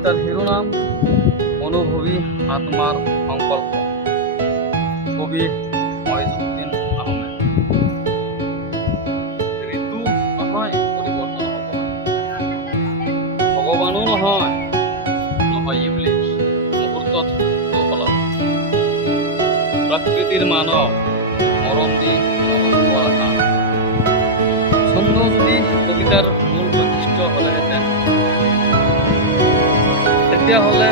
কবিতাৰ শিৰোনাম অনুভৱী আত্মাৰ সংকল্প। কবি মইজুদ্দিন আহমেদ। ঋতু নহয় পৰিৱৰ্তন হ'ব, ভগৱানো নহয় ইবলিছ, মুহূৰ্তত সলনি। প্ৰকৃতিৰ মানৱ মৰম দি মৰম পোৱাৰ কাম। ছন্দ যদি কবিতাৰ মূল বৈশিষ্ট্য হ'লেহেঁতেন, তেতিয়াহ'লে